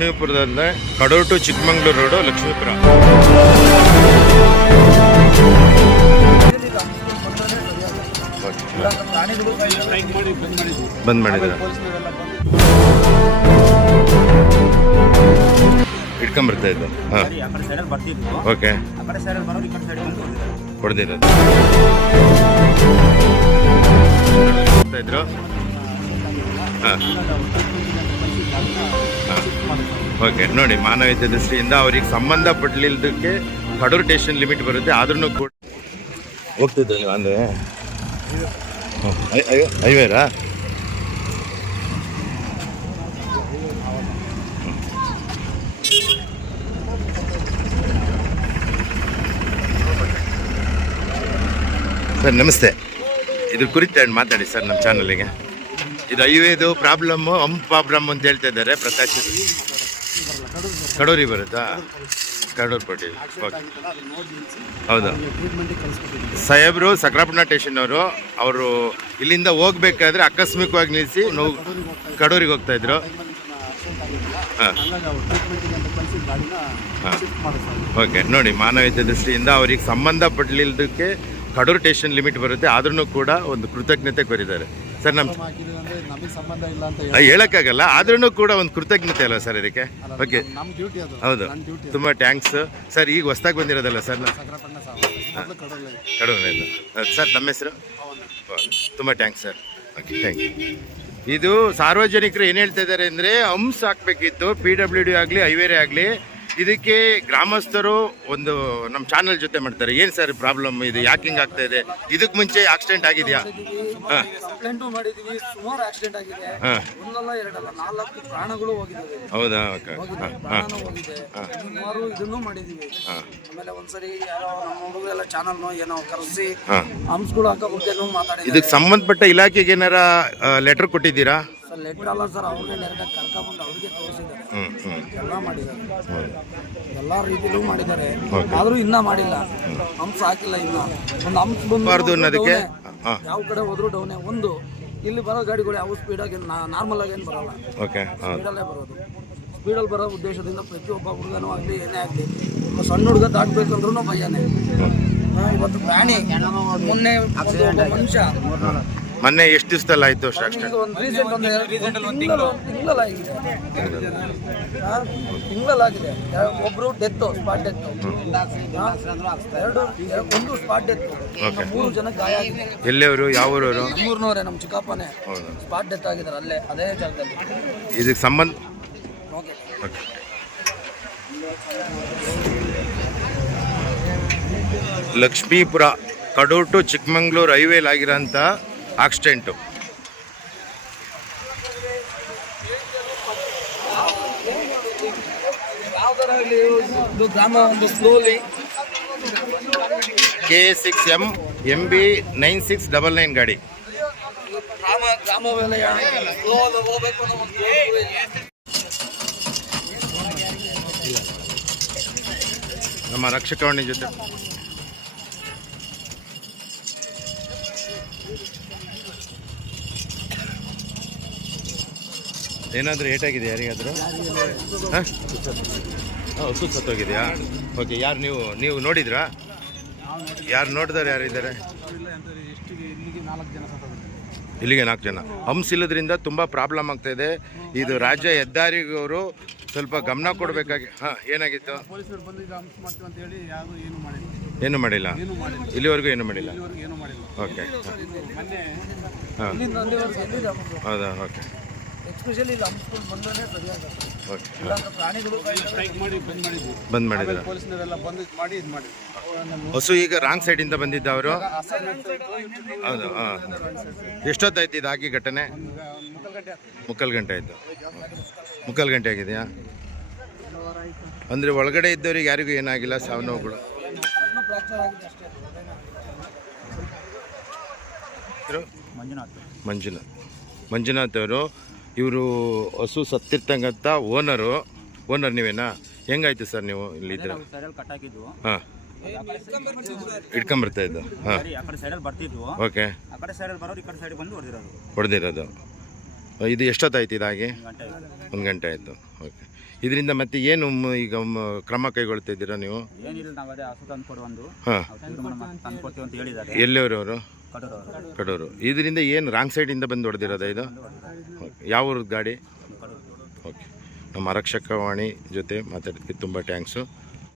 ಲಕ್ಷ್ಮೀಪುರದಲ್ಲೇ Kadur to Chikmagalur road Lakshmipura. ಬಂದ್ ಮಾಡಿದ್ರ ಇಟ್ಕೊಂಬರ್ತಾ ಇದ್ದು? ಹಾಂ. ಓಕೆ. ಹೊಡೆದಿರ ಹಾಂ. ಓಕೆ ನೋಡಿ, ಮಾನವೀಯತೆ ದೃಷ್ಟಿಯಿಂದ ಅವ್ರಿಗೆ ಸಂಬಂಧಪಟ್ಟಿಲ್ಲದಕ್ಕೆ ಕಡೂರು ಟೇಷನ್ ಲಿಮಿಟ್ ಬರುತ್ತೆ ಆದ್ರೂ ಕೂಡ ಹೋಗ್ತಿದ್ರು ನೀವು ಅಂದರೆ. ಹೈವೇರಾ ಸರ್, ನಮಸ್ತೆ. ಇದ್ರ ಕುರಿತು ಮಾತಾಡಿ ಸರ್, ನಮ್ಮ ಚಾನಲಿಗೆ ಇದು ಹೈವೇದು ಪ್ರಾಬ್ಲಮ್ಮು ಹಂಪ್ ಪ್ರಾಬ್ಲಮ್ ಅಂತ ಹೇಳ್ತಾ ಇದ್ದಾರೆ. ಪ್ರಕಾಶ್ ಕಡೂರಿ ಬರುತ್ತಾ? ಕಡೂರು ಪಟ್ಟಿ. ಓಕೆ. ಹೌದು. ಸಾಹೇಬರು ಸಕ್ರಾಪುಣ ಸ್ಟೇಷನ್ ಅವರು ಇಲ್ಲಿಂದ ಹೋಗ್ಬೇಕಾದ್ರೆ ಆಕಸ್ಮಿಕವಾಗಿ ನಿಲ್ಲಿಸಿ ನೋವು ಕಡೂರಿಗೆ ಹೋಗ್ತಾ ಇದ್ರು. ಹಾಂ. ಹಾಂ. ಓಕೆ. ನೋಡಿ, ಮಾನವೀಯತೆ ದೃಷ್ಟಿಯಿಂದ ಅವ್ರಿಗೆ ಸಂಬಂಧಪಟ್ಟಿಲ್ಲದಕ್ಕೆ ಕಡೂರು ಸ್ಟೇಷನ್ ಲಿಮಿಟ್ ಬರುತ್ತೆ. ಆದ್ರೂ ಕೂಡ ಒಂದು ಕೃತಜ್ಞತೆ ಕೋರಿದ್ದಾರೆ. ಸರ್ ನಮ್ಮ ಹಾಕಿದ್ರೆ ಅಂದ್ರೆ ನಮಗೆ ಸಂಬಂಧ ಇಲ್ಲ ಅಂತ ಆ, ಹೇಳಕ್ಕಾಗಲ್ಲ. ಆದ್ರೂ ಕೂಡ ಒಂದು ಕೃತಜ್ಞತೆ ಅಲ್ವಾ ಸರ್ ಇದಕ್ಕೆ? ಓಕೆ ನಮ್ಮ ಡ್ಯೂಟಿ ಅದು. ಹೌದು. ತುಂಬಾ ಟ್ಯಾಂಕ್ಸ್ ಸರ್ ಈಗ ಹೊಸ್ದಾಗಿ ಬಂದಿರೋದಲ್ಲ ಸರ್ ಕಡೂರಿನಲ್ಲಿ ಸರ್. ತಮ್ಮ ಹೆಸರು? ತುಂಬ thanks sir. Okay thank you ಇದು ಸಾರ್ವಜನಿಕರು ಏನು ಹೇಳ್ತಾ ಇದ್ದಾರೆ ಅಂದರೆ ಹಂಸ್ ಹಾಕ್ಬೇಕಿತ್ತು. ಪಿ ಡಬ್ಲ್ಯೂ ಡಿ ಆಗಲಿ ಹೈವೇರೇ ಆಗಲಿ. ಇದಕ್ಕೆ ಗ್ರಾಮಸ್ಥರು ಒಂದು ನಮ್ಮ ಚಾನಲ್ ಜೊತೆ ಮಾಡ್ತಾರೆ. ಏನು ಸರ್ ಪ್ರಾಬ್ಲಮ್ ಇದು? ಯಾಕೆ ಹಿಂಗೆ ಆಗ್ತಾ ಇದೆ? ಇದಕ್ಕೆ ಮುಂಚೆ ಆಕ್ಸಿಡೆಂಟ್ ಆಗಿದೆಯಾ? ಹಾಂ. ಕಂಪ್ಲೇಂಟು ಮಾಡಿದೀವಿ. ಸುಮಾರು ಆಕ್ಸಿಡೆಂಟ್ ಆಗಿದೆ. ಹಾಂ. ಒಂದಲ್ಲ ಎರಡಲ್ಲ ನಾಲ್ಕು ಪ್ರಾಣಗಳು ಹೋಗಿದ್ದಾವೆ. ಹೌದಾ? ಓಕೆ. ಹೋಗಿದೆ ಹಾಂ. ಹಾಂ. ಪ್ರಾಣನೂ ಹೋಗಿದೆ ಸುಮಾರು ಇದನ್ನು ಮಾಡಿದೀವಿ. ಆಮೇಲೆ ಒಂದ್ಸರಿ ಯಾರೋ ನಮ್ಮ ಹುಡುಗರೆಲ್ಲ ಏನೋ ಕರೆಸಿ ಹಾಂ. ಹಂಸ್ಗಳು ಹಾಕೋ ಬಗ್ಗೆನೂ ಮಾತಾಡಿದ್ದಾರೆ. ಇದಕ್ಕೆ ಸಂಬಂಧಪಟ್ಟ ಇಲಾಖೆಗೆ ಏನಾರ ಲೆಟರ್ ಕೊಟ್ಟಿದ್ದೀರಾ? ಸರ್ ಲೆಟರ್ ಅಲ್ಲ ಸರ್ ಅವ್ರಿಗೆ ಡೈರೆಕ್ಟಾಗಿ ಕರ್ಕೊಂಡ್ಬಂದು ಅವ್ರಿಗೆ ತೋರಿಸಿದ್ದಾರೆ. ಎಲ್ಲ ಮಾಡಿದ್ದಾರೆ. ಎಲ್ಲ ರೀತಿಲೂ ಮಾಡಿದ್ದಾರೆ. ಆದರೂ ಇನ್ನೂ ಮಾಡಿಲ್ಲ. ಹಂಸ ಹಾಕಿಲ್ಲ ಇನ್ನೂ. ಒಂದು ಬಾರ್ದು ಬಂದು ಅನ್ನೋದಕ್ಕೆ? ಯಾವ ಕಡೆ ಹೋದ್ರು ಡೌನೇ. ಒಂದು ಇಲ್ಲಿ ಬರೋ ಗಾಡಿಗಳು ಯಾವ ಸ್ಪೀಡಾಗಿ ನಾರ್ಮಲ್ ಆಗಿ ಏನು ಬರಲ್ಲ. ಸ್ಪೀಡಲ್ಲೇ ಬರೋದು. ಸ್ಪೀಡಲ್ಲಿ ಬರೋ ಉದ್ದೇಶದಿಂದ ಪ್ರತಿಯೊಬ್ಬ ಹುಡುಗನೂ ಆಗಲಿ ಏನೇ ಆಗಲಿ ಸಣ್ಣ ಹುಡುಗ ದಾಟ್ಬೇಕಂದ್ರೂ ಭಯನೇ. ಇವತ್ತು ಪ್ರಾಣಿ ಮೊನ್ನೆ ಮನುಷ್ಯ ಮೊನ್ನೆ ಎಷ್ಟು ದಿವಸದಲ್ಲಿ ಆಯ್ತು ಅಷ್ಟೇ ಈಗ ಒಂದು ರೀಸೆಂಟ್ ಒಂದು ಒಂದು ತಿಂಗಳು ತಿಂಗಳಲ್ಲಾಗಿದೆ. ಹಾ, ತಿಂಗಳಲ್ಲಾಗಿದೆ. ಎ- ಒಬ್ರು ಡೆತ್ ಸ್ಪಾಟ್ ಡೆತ್ ಎರಡು ಒಂದು ಸ್ಪಾಟ್ ಡೆತ್ ಮೂರು ಜನ ಗಾಯ ಆಗಿದೆ ಎಲ್ಲಿಯವರು? ಯಾವ ಊರವರು? ನಮ್ಮೂರ್ನವರೇ ನಮ್ಮ ಚಿಕ್ಕಪ್ಪನೇ. ಸ್ಪಾಟ್ ಡೆತ್ ಆಗಿದ್ದಾರೆ ಅಲ್ಲೇ ಅದೇ ಜಾಗದಲ್ಲಿ. ಇದಕ್ಕೆ ಸಂಬಂಧ. ಲಕ್ಷ್ಮೀಪುರ ಕಡೂರು ಟು ಚಿಕ್ಕಮಂಗ್ಳೂರು ಹೈವೇಲಿ ಆಗಿರೋಂಥ ಆಕ್ಸಿಡೆಂಟು ಒಂದು slowly K six M M B nine six double nine ಗಾಡಿ ಗ್ರಾಮ ಸ್ಲೋ. ನಮ್ಮ ರಕ್ಷಕವಾಣಿ ಜೊತೆ ಏನಾದರೂ ಏಟಾಗಿದೆ ಯಾರಿಗಾದರೂ? ಹಾಂ? ಹಸು ಸತ್ತೋಗಿದೆಯಾ? ಓಕೆ ಯಾರು ನೀವು ನೀವು ನೋಡಿದ್ರಾ? ಯಾರು ನೋಡಿದವ್ರು ಯಾರಿದ್ದಾರೆ ಇಲ್ಲಿಗೆ ನಾಲ್ಕು ಜನ. ಹಂಸ್ ಇಲ್ಲದ್ರಿಂದ ತುಂಬ ಪ್ರಾಬ್ಲಮ್ ಆಗ್ತಾ ಇದೆ. ರಾಜ್ಯ ಹೆದ್ದಾರಿಗವರು ಸ್ವಲ್ಪ ಗಮನ ಕೊಡಬೇಕಾಗಿ ಹಾಂ, ಏನಾಗಿತ್ತು? ಏನು ಮಾಡಿಲ್ಲ? ಇಲ್ಲಿವರೆಗೂ ಏನು ಮಾಡಿಲ್ಲ? ಓಕೆ ಹಾಂ. ಹೌದಾ ಓಕೆ ಎಸ್ಪೆಷಲಿ ಇಲ್ಲಿ ಹಂಪ್ಕೊಂಡು ಬಂದ್ರೆ ಸರಿಯಾಗುತ್ತೆ ಓಕೆ ಇಲ್ಲಾಂದ್ರೆ ಪ್ರಾಣಿಗಳು ಸ್ಟ್ರೈಕ್ ಮಾಡಿ ಬಂದ್ ಮಾಡಿದ್ವಿ. ಬಂದ್ ಮಾಡಿದ್ರ ಪೊಲೀಸ್ನವರೆಲ್ಲ ಬಂದು ಮಾಡಿ ಇದು ಮಾಡಿದ್ವಿ. ಹಸು ಈಗ ರಾಂಗ್ ಸೈಡಿಂದ ಬಂದಿದ್ದ ಅವರು? ಹೌದು ಹಾಂ. ಎಷ್ಟೊತ್ತಾಯ್ತು ಆಗಿ ಘಟನೆ? ಮುಕ್ಕಲ್ ಗಂಟೆ ಆಯ್ತು. ಮುಕ್ಕಲ್ ಗಂಟೆ ಆಯಿತು ಮುಕ್ಕಲ್ ಗಂಟೆ ಆಗಿದೆಯಾ? ಅಂದರೆ ಒಳಗಡೆ ಇದ್ದವ್ರಿಗೆ ಯಾರಿಗೂ ಏನಾಗಿಲ್ಲ ಸಾವು ನೋವುಗಳು? ಮಂಜುನಾಥ್. ಮಂಜುನಾಥ್. ಮಂಜುನಾಥ್ ಅವರು ಇವರು ಹಸು ಸತ್ತಿರ್ತಂಗಂತ ಓನರು ಓನರ್ ನೀವೇನಾ? ಹೆಂಗಾಯ್ತು ಸರ್ ನೀವು ಇಲ್ಲಿ ಇದ್ರೆ ಹಾಂ. ಇಟ್ಕೊಂಬರ್ತಾ ಇದ್ದು. ಹಾಂ. ಓಕೆ. ಹೊಡೆದಿರೋದು. ಇದು ಎಷ್ಟೊತ್ತಾಯ್ತು ಇದಾಗಿ. ಒಂದು ಗಂಟೆ ಆಯಿತು. ಓಕೆ. ಇದರಿಂದ ಮತ್ತೆ ಏನು ಈಗ ಕ್ರಮ ಕೈಗೊಳ್ತಾ ಇದ್ದೀರಾ ನೀವು ಹಾಂ. ಎಲ್ಲಿಯವರು ಅವರು ಕಡೂರು. ಇದರಿಂದ ಏನು ರಾಂಗ್ ಸೈಡಿಂದ ಬಂದು ಹೊಡೆದಿರೋದ ಇದು? ಓಕೆ. ಯಾವ ಊರದ ಗಾಡಿ? ಓಕೆ ನಮ್ಮ ಆರಕ್ಷಕವಾಣಿ ಜೊತೆ ಮಾತಾಡೋದಕ್ಕೆ ತುಂಬ ಟ್ಯಾಂಕ್ಸು